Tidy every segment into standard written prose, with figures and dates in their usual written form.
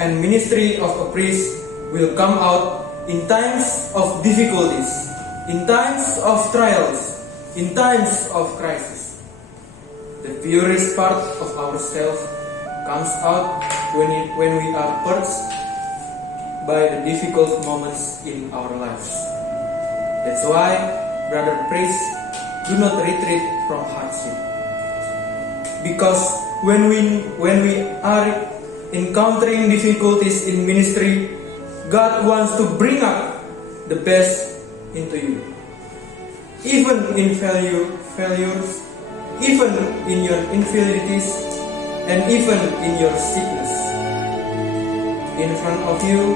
and ministry of a priest will come out in times of difficulties, in times of trials, in times of crisis. The purest part of ourselves comes out when we are purged by the difficult moments in our lives. That's why, brother priests, do not retreat from hardship. Because when we are encountering difficulties in ministry, God wants to bring up the best into you. Even in failures, even in your infidelities, and even in your sickness. In front of you,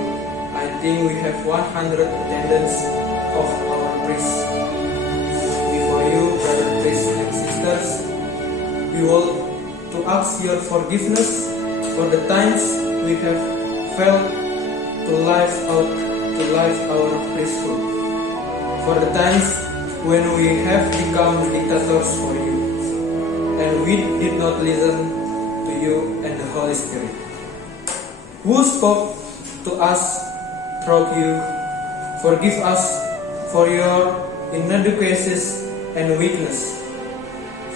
I think we have 100 attendants of our priests. Before you, brother priests and sisters, we want to ask your forgiveness for the times we have failed to live our priesthood, for the times when we have become dictators for you, and we did not listen to you and the Holy Spirit, who spoke to us through you. Forgive us for your inadequacies and weakness.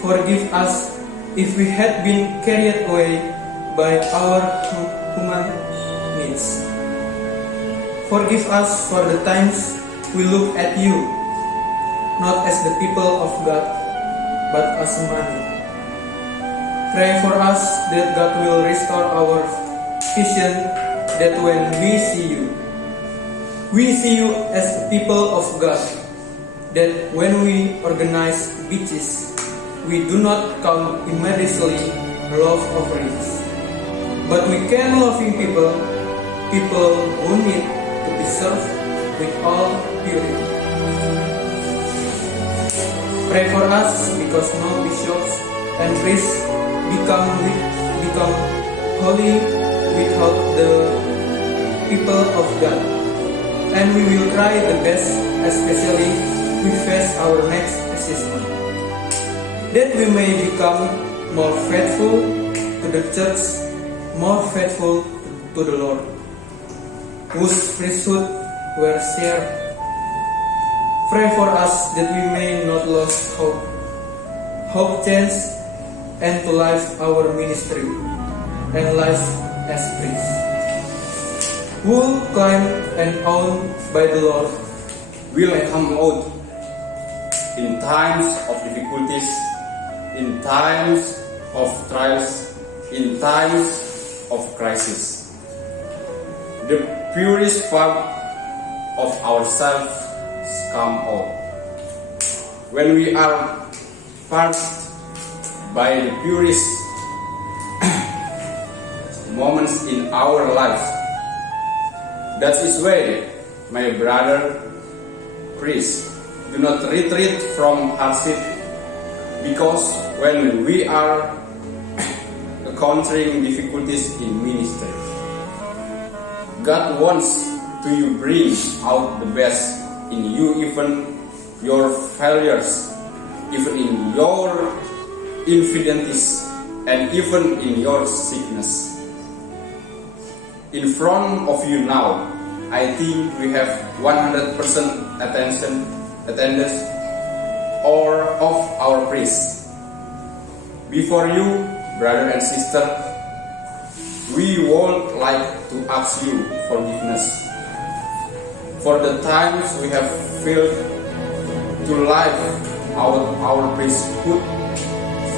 Forgive us if we had been carried away by our human needs. Forgive us for the times we look at you, not as the people of God, but as money. Pray for us that God will restore our vision, that when we see you as the people of God, that when we organize beaches, we do not count immediately love offerings, but we can loving people who need to be served with all purity. Pray for us because no bishops and priests become holy without the people of God, and we will try the best, especially we face our next assessment, that we may become more faithful to the church, more faithful to the Lord, whose priesthood were shared. Pray for us that we may not lose hope change, and to live our ministry and life as priests, who claimed and owned by the Lord, will come out in times of difficulties, in times of trials, in times of crisis. The purest part of ourselves come out when we are purged by the purest moments in our lives. That is why, my brother priests, do not retreat from hardship, because when we are encountering difficulties in ministry, God wants to bring out the best in you, even your failures, even in your infidelities, and even in your sickness. In front of you now, I think we have 100% attendance or of our priests. Before you, brother and sister, we would like to ask you forgiveness for the times we have failed to live our priesthood,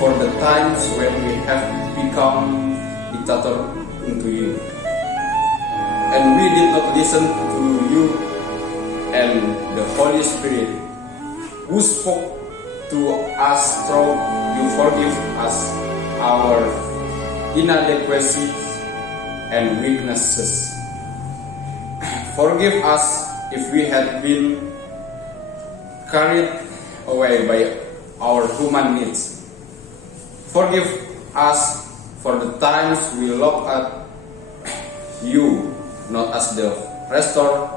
for the times when we have become dictator into you, and we did not listen to you and the Holy Spirit, who spoke to us through you. Forgive us our inadequacies and weaknesses. Forgive us if we had been carried away by our human needs. Forgive us for the times we look at you not as the restorer,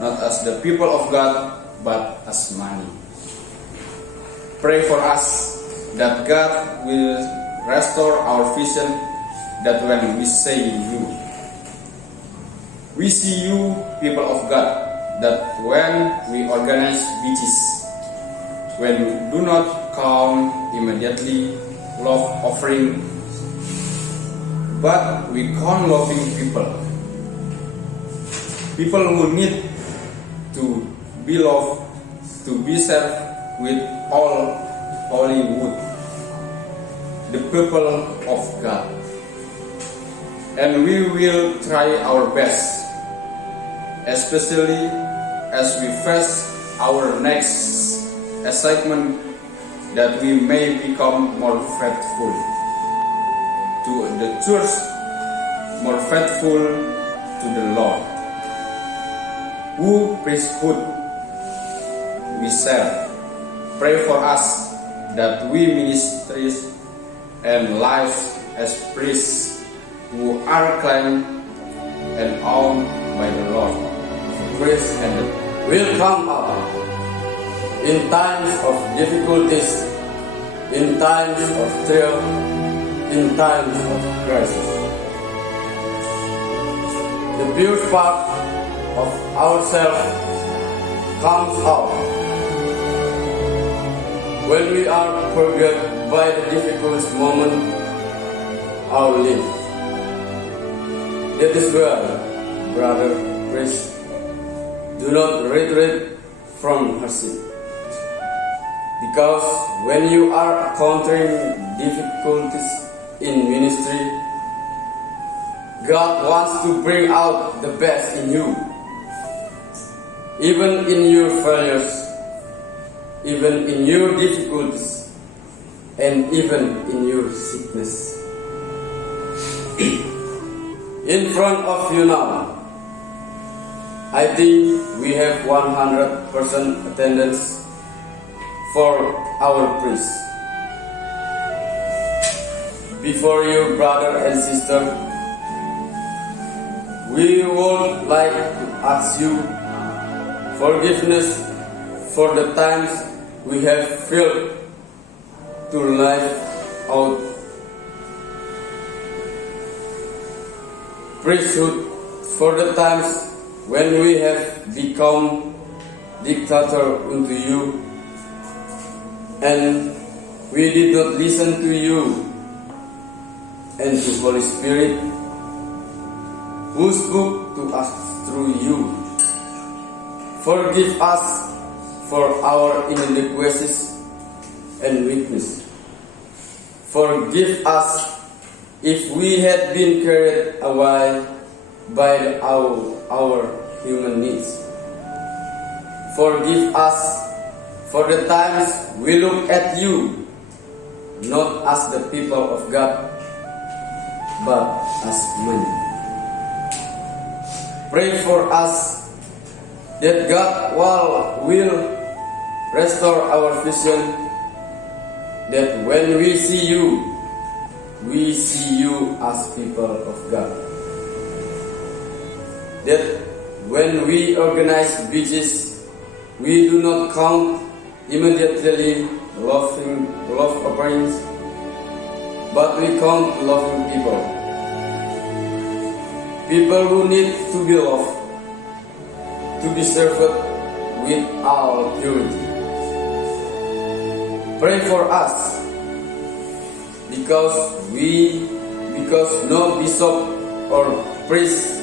not as the people of God, but as money. Pray for us that God will restore our vision, that when we say you, We see you, people of God, that when we organize beaches, when we do not come immediately love offering, but we come loving people. People who need to be loved, to be served with all holy wood. The people of God. And we will try our best, especially as we face our next assignment, that we may become more faithful to the church, more faithful to the Lord. Who priesthood we serve. Pray for us that we ministries and lives as priests who are claimed and owned by the Lord. Praise and will come up in times of difficulties, in times of trial, in times of crisis. The pure part of ourselves comes out when we are forget by the difficult moment our life. That is where, brother, praise, do not retreat from her sin. Because when you are encountering difficulties in ministry, God wants to bring out the best in you. Even in your failures, even in your difficulties, and even in your sickness. In front of you now, I think we have 100% attendance for our priest. Before you, brother and sister, we would like to ask you forgiveness for the times we have failed to live out priesthood, for the times when we have become dictator unto you and we did not listen to you and to Holy Spirit who spoke to us through you. Forgive us for our inadequacies and weakness. Forgive us if we had been carried away by our human needs. Forgive us for the times we look at you not as the people of God, but as men. Pray for us that God will restore our vision, that when we see you as people of God. That when we organize beaches, we do not count immediately love offerings, but we count loving people. People who need to be loved, to be served with all purity. Pray for us, because no bishop or priest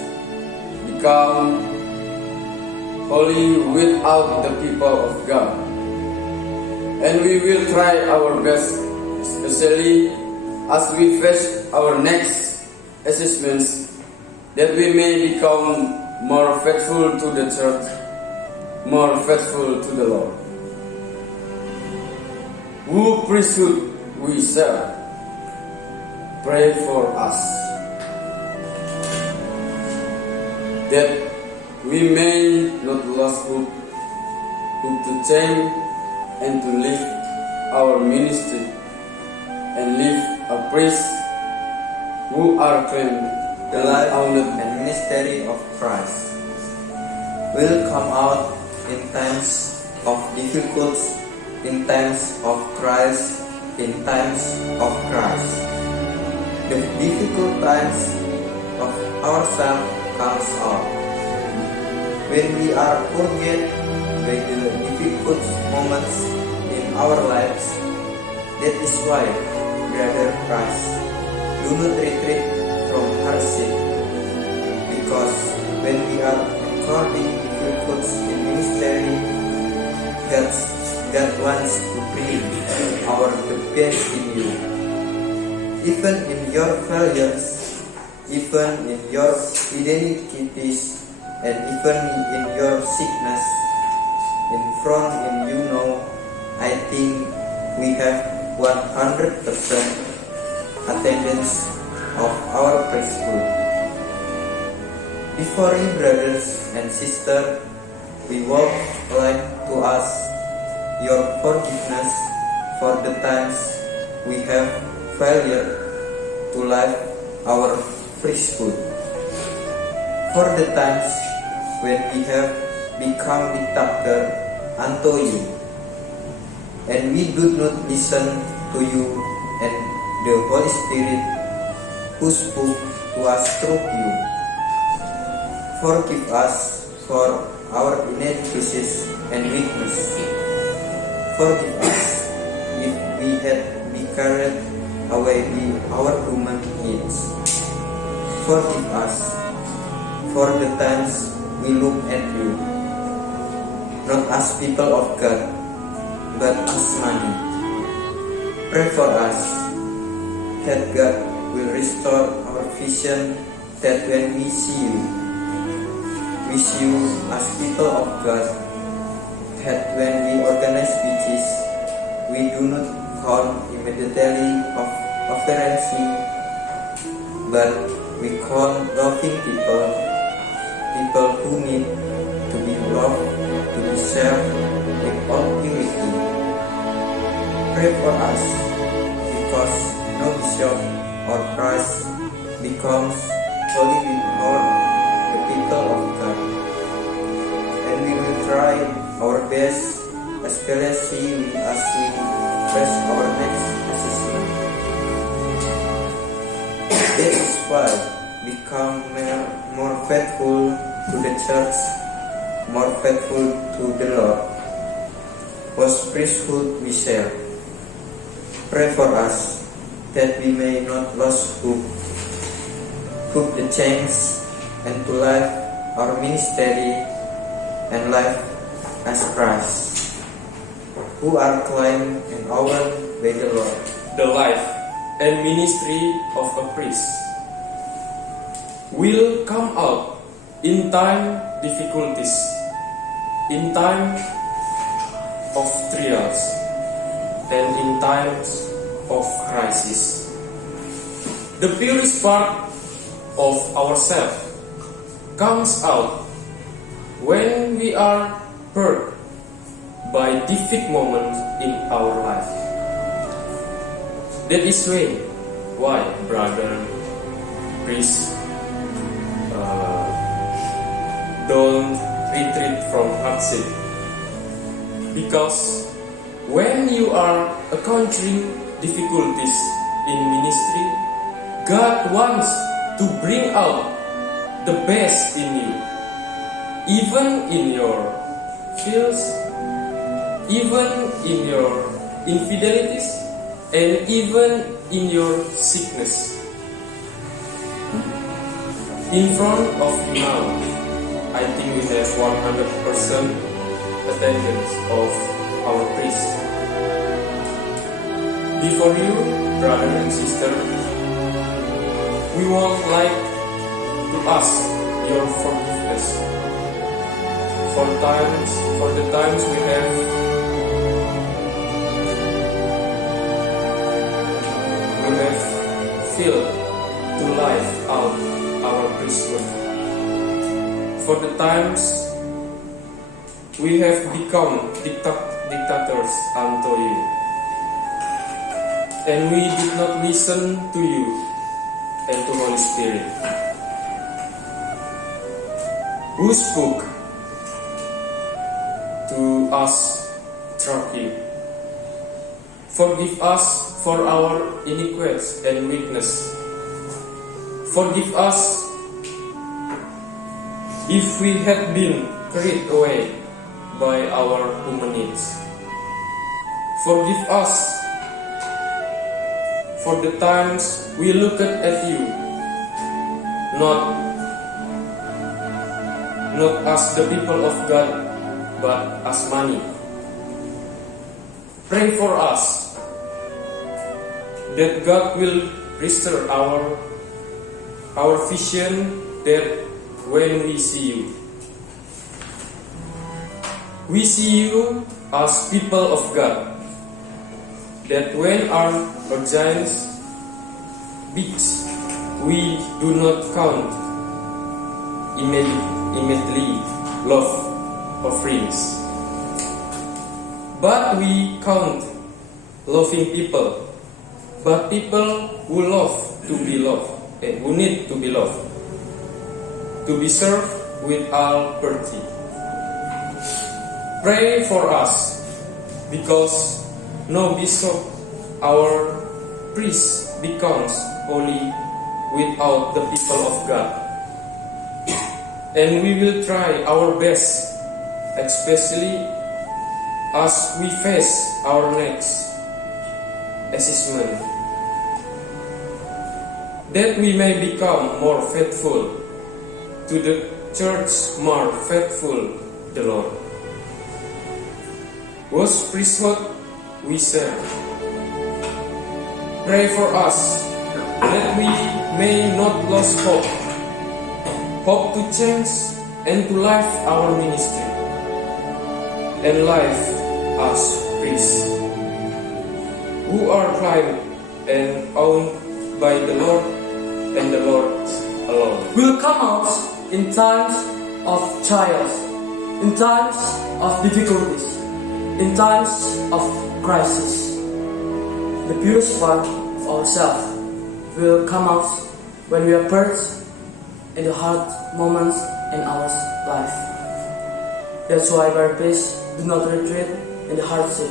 become holy without the people of God. And we will try our best, especially as we face our next assessments, that we may become more faithful to the church, more faithful to the Lord. Who priesthood we serve? Pray for us, that we may not lose hope to change and to live our ministry and live a priest who are claimed the life and ministry of Christ will come out in times of difficulties, in times of Christ, in times of Christ. The difficult times of ourselves comes out when we are forget by the difficult moments in our lives. That is why, brother Christ, do not retreat from hardship, because when we are according difficult in ministry, God wants to bring the best in you. Even in your failures, even in your identities, and even in your sickness, I think we have 100% attendance of our priesthood. Before you, brothers and sisters, we would like to ask your forgiveness for the times we have failure to live our priesthood, for the times when we have become dictator unto you, and we do not listen to you and the Holy Spirit who spoke to us through you. Forgive us for our inadequacies and weakness. Forgive us if we had been carried away by our human needs. Forgive us for the times we look at you, not as people of God, but as money. Pray for us that God will restore our vision, that when we see you as people of God, that when we organize speeches, we do not count immediately of offerency, but we call loving people who need to be loved, to be served with all purity. Pray for us, because no bishop or priest becomes holy before the people of God, and we will try our best, especially as we face our next assessment. That is why become more faithful to the church, more faithful to the Lord, whose priesthood we share. Pray for us that we may not lose hope the chains, and to live our ministry and life as Christ, who are claimed and owned by the Lord. The life and ministry of a priest will come out in time difficulties, in time of trials, and in times of crisis. The purest part of ourselves comes out when we are hurt by difficult moments in our life. That is why brother, priest, don't retreat from hardship, because when you are encountering difficulties in ministry, God wants to bring out the best in you, even in your fails, even in your infidelities, and even in your sickness. In front of you now, I think we have 100% attendance of our priest. Before you, brother and sister, we would like to ask your forgiveness for the times we have failed to live out our priesthood. For the times we have become dictators unto you, and we did not listen to you and to Holy Spirit, who spoke to us through you. Forgive us for our iniquities and weakness. Forgive us if we had been carried away by our human needs. Forgive us for the times we looked at you, not as the people of God, but as money. Pray for us that God will restore our vision, that when we see you as people of God, that when our giants beats, we do not count immediately love offerings, but we count loving people, but people who love to be loved, who need to be loved, to be served with all purity. Pray for us, because no bishop or priest becomes holy without the people of God. And we will try our best, especially as we face our next assessment, that we may become more faithful to the church, more faithful to the Lord, whose priesthood we serve. Pray for us that we may not lose hope to change and to live our ministry and life as priests, who are claimed and owned by the Lord and the Lord alone. Will come out in times of trials, in times of difficulties, in times of crisis. The purest part of ourselves will come out when we are purged in the hard moments in our life. That's why by peace, do not retreat in the hardship,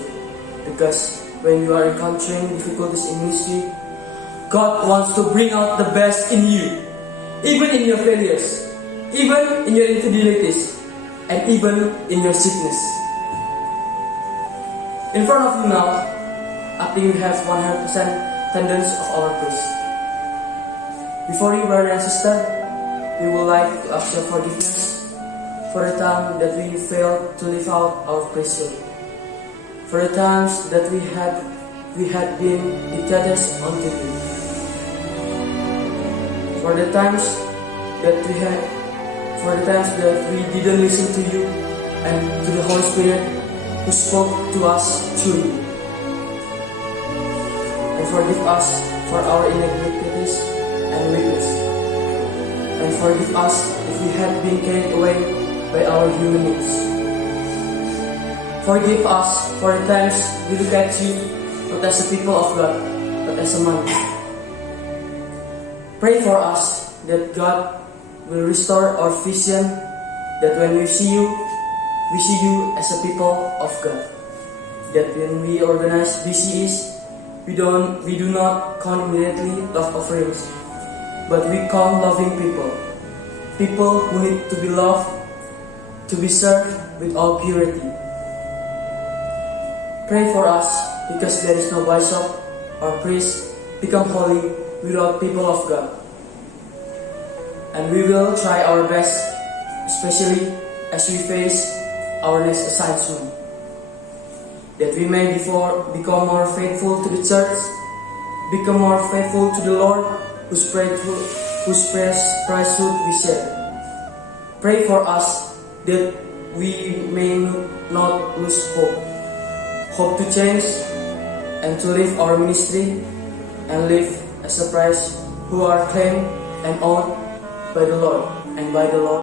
because when you are encountering difficulties in ministry, God wants to bring out the best in you, even in your failures, even in your infidelities, and even in your sickness. In front of you now, I think we have 100% attendance of our priest. Before you, brother and sister, we would like to ask your forgiveness for the time that we failed to live out our priesthood, for the times that we had been dictators unto you, for the times that we didn't listen to you and to the Holy Spirit who spoke to us through you. And forgive us for our iniquities and weakness. And forgive us if we had been carried away by our human needs. Forgive us for the times we look at you not as a people of God, but as a man. Pray for us that God will restore our vision, that when we see you as a people of God. That when we organize BCEs, we do not count immediately love offerings, but we count loving people who need to be loved, to be served with all purity. Pray for us, because there is no bishop or priest become holy without people of God. And we will try our best, especially as we face our next assignment, that we may become more faithful to the church, become more faithful to the Lord, whose priesthood we share. Pray for us that we may not lose hope to change and to live our ministry and live as a priest who are claimed and owned by the Lord and by the Lord.